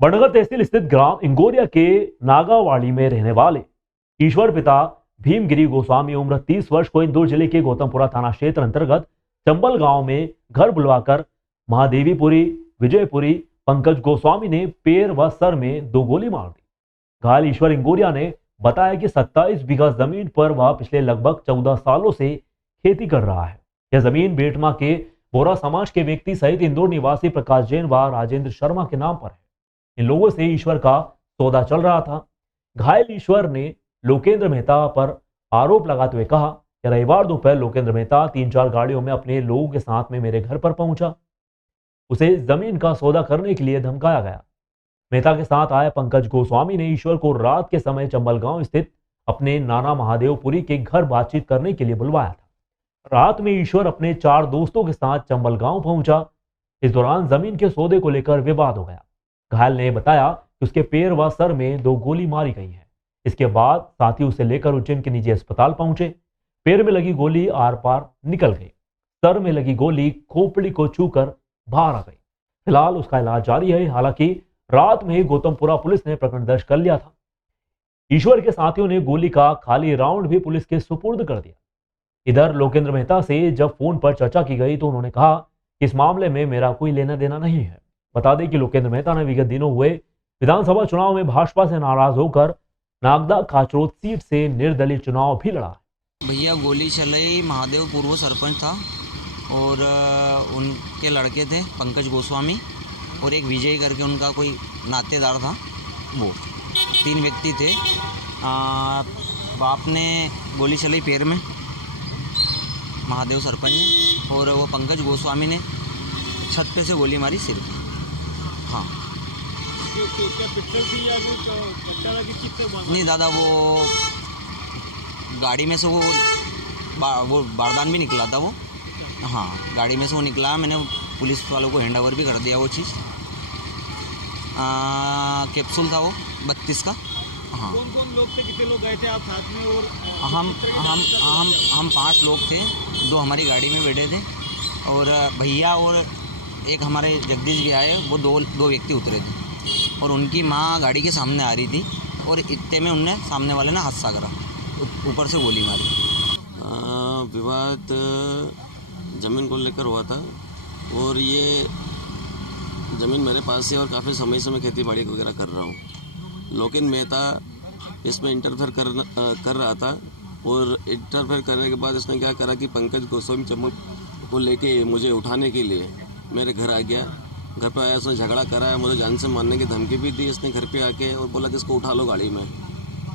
बड़गर तहसील स्थित ग्राम इंगोरिया के नागावाड़ी में रहने वाले ईश्वर पिता भीमगिरी गोस्वामी उम्र 30 वर्ष को इंदौर जिले के गौतमपुरा थाना क्षेत्र अंतर्गत चंबल गांव में घर बुलवाकर महादेवीपुरी विजयपुरी पंकज गोस्वामी ने पैर व सर में 2 गोली मार दी। घायल ईश्वर इंगोरिया ने बताया कि 27 बीघा जमीन पर वह पिछले लगभग 14 सालों से खेती कर रहा है। यह जमीन बेटमा के बोरा समाज के व्यक्ति सहित इंदौर निवासी प्रकाश जैन व राजेंद्र शर्मा के नाम पर है। इन लोगों से ईश्वर का सौदा चल रहा था। घायल ईश्वर ने लोकेंद्र मेहता पर आरोप लगाते हुए कहा कि रविवार दोपहर लोकेंद्र मेहता 3-4 गाड़ियों में अपने लोगों के साथ में मेरे घर पर पहुंचा। उसे जमीन का सौदा करने के लिए धमकाया गया। मेहता के साथ आए पंकज गोस्वामी ने ईश्वर को रात के समय चंबल गांव स्थित अपने नाना महादेवपुरी के घर बातचीत करने के लिए बुलवाया था। रात में ईश्वर अपने 4 दोस्तों के साथ चंबल गांव पहुंचा। इस दौरान जमीन के सौदे को लेकर विवाद हो गया। घायल ने बताया कि उसके पैर व सर में 2 गोली मारी गई है। इसके बाद साथी उसे लेकर उज्जैन के निजी अस्पताल पहुंचे। पैर में लगी गोली आर पार निकल गई। सर में लगी गोली खोपड़ी को छूकर बाहर आ गई। फिलहाल उसका इलाज जारी है। हालांकि रात में ही गौतमपुरा पुलिस ने प्रकरण दर्ज कर लिया था। ईश्वर के साथियों ने गोली का खाली राउंड भी पुलिस के सुपुर्द कर दिया। इधर लोकेंद्र मेहता से जब फोन पर चर्चा की गई तो उन्होंने कहा कि इस मामले में मेरा कोई लेना देना नहीं है। बता दें कि लोकेंद्र मेहता ने विगत दिनों हुए विधानसभा चुनाव में भाजपा से नाराज होकर नागदा खाचरोद सीट से निर्दलीय चुनाव भी लड़ा। भैया गोली चलाई, महादेव पूर्व सरपंच था और उनके लड़के थे पंकज गोस्वामी और एक विजय करके उनका कोई नातेदार था। वो 3 व्यक्ति थे। बाप ने गोली चलाई पैर में, महादेव सरपंच ने, और वो पंकज गोस्वामी ने छत पे से गोली मारी सिर पे। हाँ क्या पिस्टल थी या वो नहीं दादा, वो गाड़ी में से वो बारदान भी निकला था वो। हाँ, गाड़ी में से वो निकला। मैंने पुलिस वालों को हैंड ओवर भी कर दिया वो चीज़। कैप्सूल था वो 32 का। हाँ। कौन लोग थे, कितने लोग गए थे आप साथ में? और हम 5 लोग थे। 2 हमारी गाड़ी में बैठे थे और भैया और एक हमारे जगदीश भी आए। वो दो व्यक्ति उतरे थे और उनकी माँ गाड़ी के सामने आ रही थी और इतने में उनने सामने वाले ने हादसा करा, ऊपर से गोली मारी। विवाद ज़मीन को लेकर हुआ था और ये ज़मीन मेरे पास है और काफ़ी समय से मैं खेती बाड़ी वगैरह कर रहा हूँ। लोकेंद्र मेहता इसमें इंटरफेयर कर रहा था और इंटरफेयर करने के बाद इसने क्या करा कि पंकज गोस्वामी चम्मू को लेके मुझे उठाने के लिए मेरे घर आ गया। घर पे आया, उसने झगड़ा करा, मुझे जान से मारने की धमकी भी दी इसने घर पे आके, और बोला कि इसको उठा लो गाड़ी में।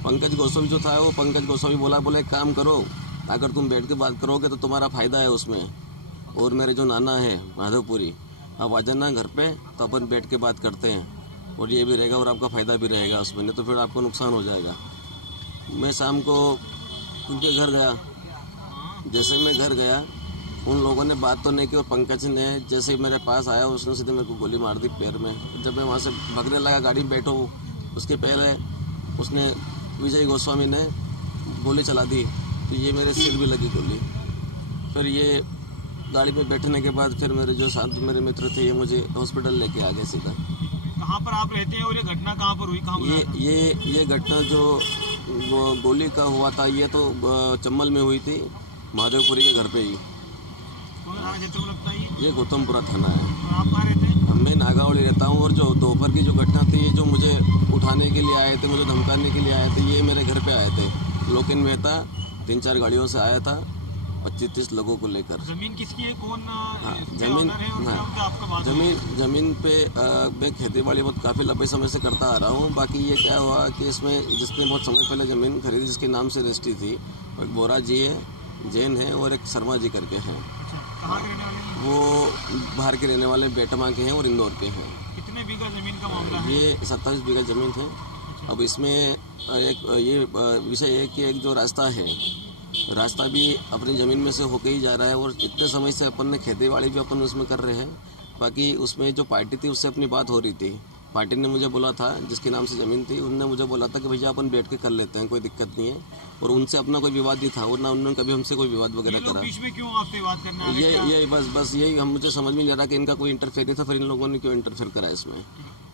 पंकज गोस्वामी जो था वो पंकज गोस्वामी बोला एक काम करो, अगर तुम बैठ के बात करोगे तो तुम्हारा फ़ायदा है उसमें, और मेरे जो नाना है माधवपुरी, अब आ जाना घर पे तो अपन बैठ के बात करते हैं और ये भी रहेगा और आपका फ़ायदा भी रहेगा उसमें, नहीं तो फिर आपको नुकसान हो जाएगा। मैं शाम को उनके घर गया। जैसे मैं घर गया उन लोगों ने बात तो नहीं की और पंकज ने जैसे मेरे पास आया उसने सीधे मेरे को गोली मार दी पैर में। जब मैं वहाँ से भगने लगा, गाड़ी में बैठो, उसके पैर है, उसने विजय गोस्वामी ने गोली चला दी तो ये मेरे सिर भी लगी गोली। फिर ये गाड़ी में बैठने के बाद फिर मेरे जो साथ मेरे मित्र थे ये मुझे हॉस्पिटल लेके आ गए सीधा। कहाँ पर आप रहते हैं और ये घटना कहाँ पर हुई? कहाँ ये घटना जो वो गोली का हुआ था ये तो चंबल में हुई थी, महादेवपुरी के घर पे ही। थाना क्षेत्र में लगता है ये गौतमपुरा थाना है। आप कहाँ रहते हैं? मैं नागावली रहता हूँ। और जो दोपहर की जो घटना थी, ये जो मुझे उठाने के लिए आए थे, मुझे धमकाने के लिए आए थे, ये मेरे घर पे आए थे। लोकेंद्र मेहता 3-4 गाड़ियों से आया था 25-30 लोगों को लेकर। जमीन किसकी है? कौन? हाँ, जमीन पे मैं खेती बाड़ी बहुत काफ़ी लंबे समय से करता आ रहा हूँ। बाकी ये क्या हुआ कि इसमें जिसने बहुत समय पहले ज़मीन खरीदी, जिसके नाम से रजिस्ट्री थी, एक बोरा जी है, जैन है, और एक शर्मा जी करके हैं। कहाँ के रहने वाले? वो बाहर के रहने वाले बेटमा के हैं और इंदौर के हैं। कितने बीघा जमीन का मामला है? ये 27 बीघा ज़मीन है। अब इसमें एक ये विषय है कि एक जो रास्ता भी अपनी ज़मीन में से होके ही जा रहा है और इतने समय से अपन ने खेती बाड़ी भी अपन उसमें कर रहे हैं। बाकी उसमें जो पार्टी थी उससे अपनी बात हो रही थी। पार्टी ने मुझे बोला था, जिसके नाम से ज़मीन थी, उनने मुझे बोला था कि भैया अपन बैठ के कर लेते हैं, कोई दिक्कत नहीं है, और उनसे अपना कोई विवाद नहीं था और ना उन्होंने कभी हमसे कोई विवाद वगैरह करा। बीच में क्यों आपसे बात करना है? ये बस यही हम मुझे समझ में नहीं आ रहा कि इनका कोई इंटरफेयर नहीं था, फिर इन लोगों ने क्यों इंटरफेयर करा इसमें।